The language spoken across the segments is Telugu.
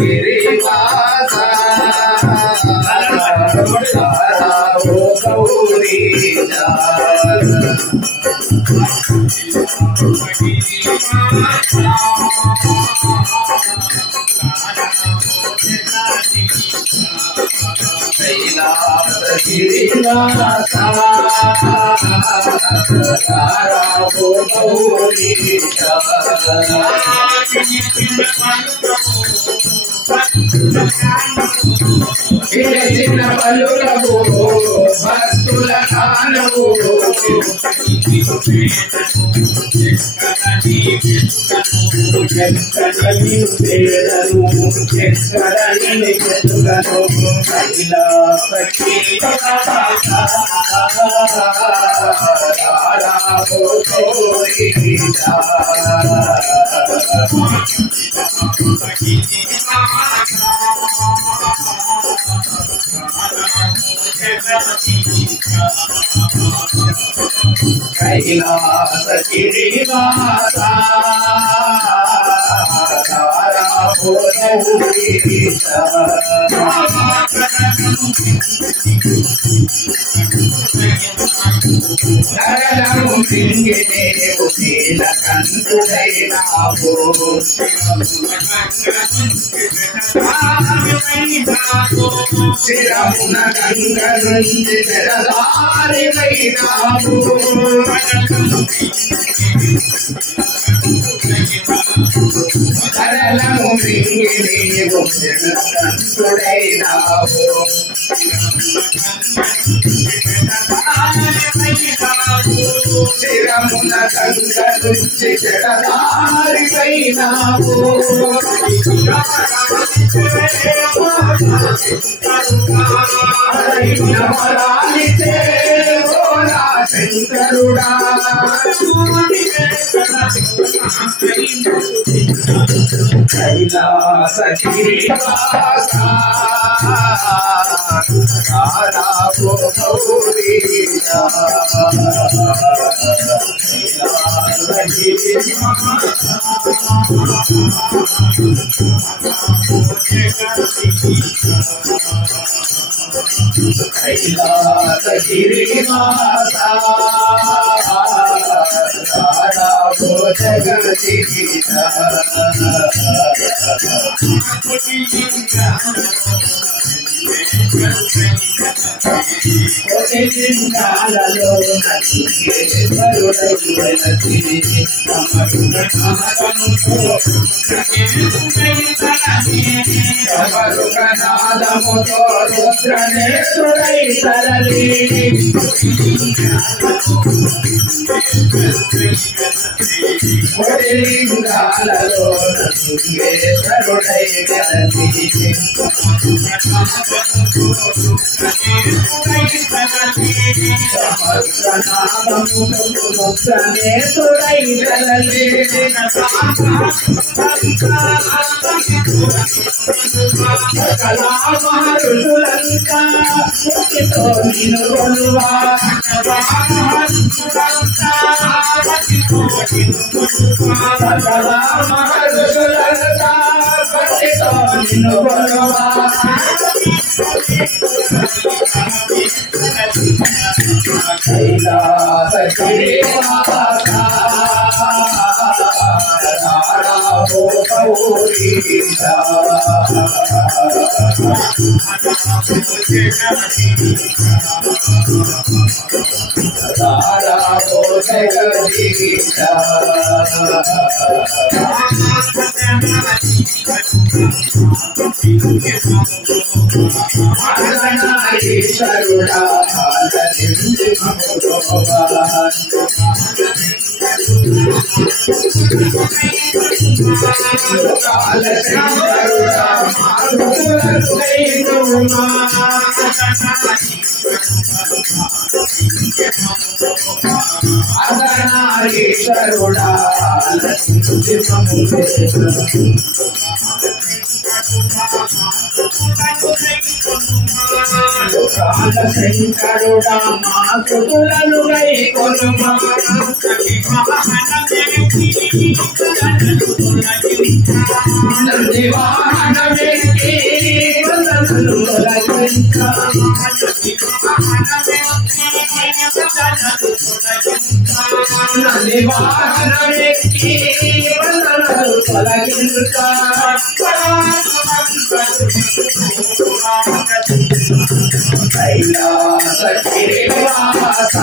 कैलासगिरिवास ओ गौरीशा कैलासगिरिवास ओ गौरीशा చిన్న పలుకవు భక్తుల కానవు ఎక్కడ పేదను ఎక్కడ వెతుకను కైలాసకి कैलासगिरिवास నరనము సింగినేవు నీలకంఠుడైనావు శిరమున గంగ నుంచి జరదారివైనావు కరలము సింగినేవు నీలకంఠుడైనావు శిరమున గంగ నుంచి జడదారివైనావు నమరాలితే ఓలా శంకరుడా कैलासगिरिवास ओ गौरीशा कैलासगिरिवास जगदीशा లింగాలలో నాదముతో రుద్రనేత్రుడై తరలి లింగాలలో నంగేశ్వరుడై గలసి నేతుడై గలసి కళామహర్షులంతా నిన్ను కొలువా కళామహర్షులంతా నిన్ను కొలువా कैलासगिरिवास ओ गौरीशा ओ जगदीशा ఈశ్వరుడా ఈశ్వరుడా శంకరుడా మాతులను గై కొనుమా నివాహనమెక్కి వందనలు తొలగించా నివాహనమెక్కి వందనలు తొలగించా కైలాస గిరివాస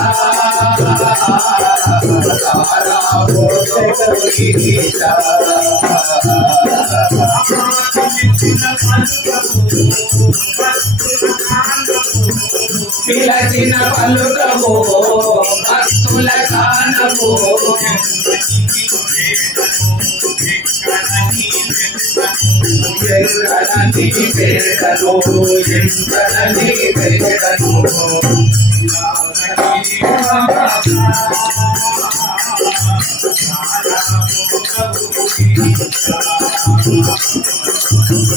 పిలచిన పలుకము భక్తుల కానము ఎంకనని పేదను ఎంకనని పేదను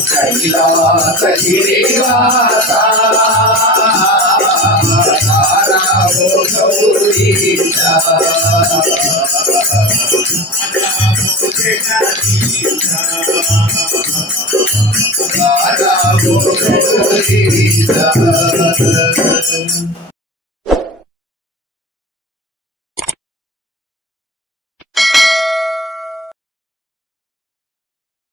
కైలాస గిరివాస రాజా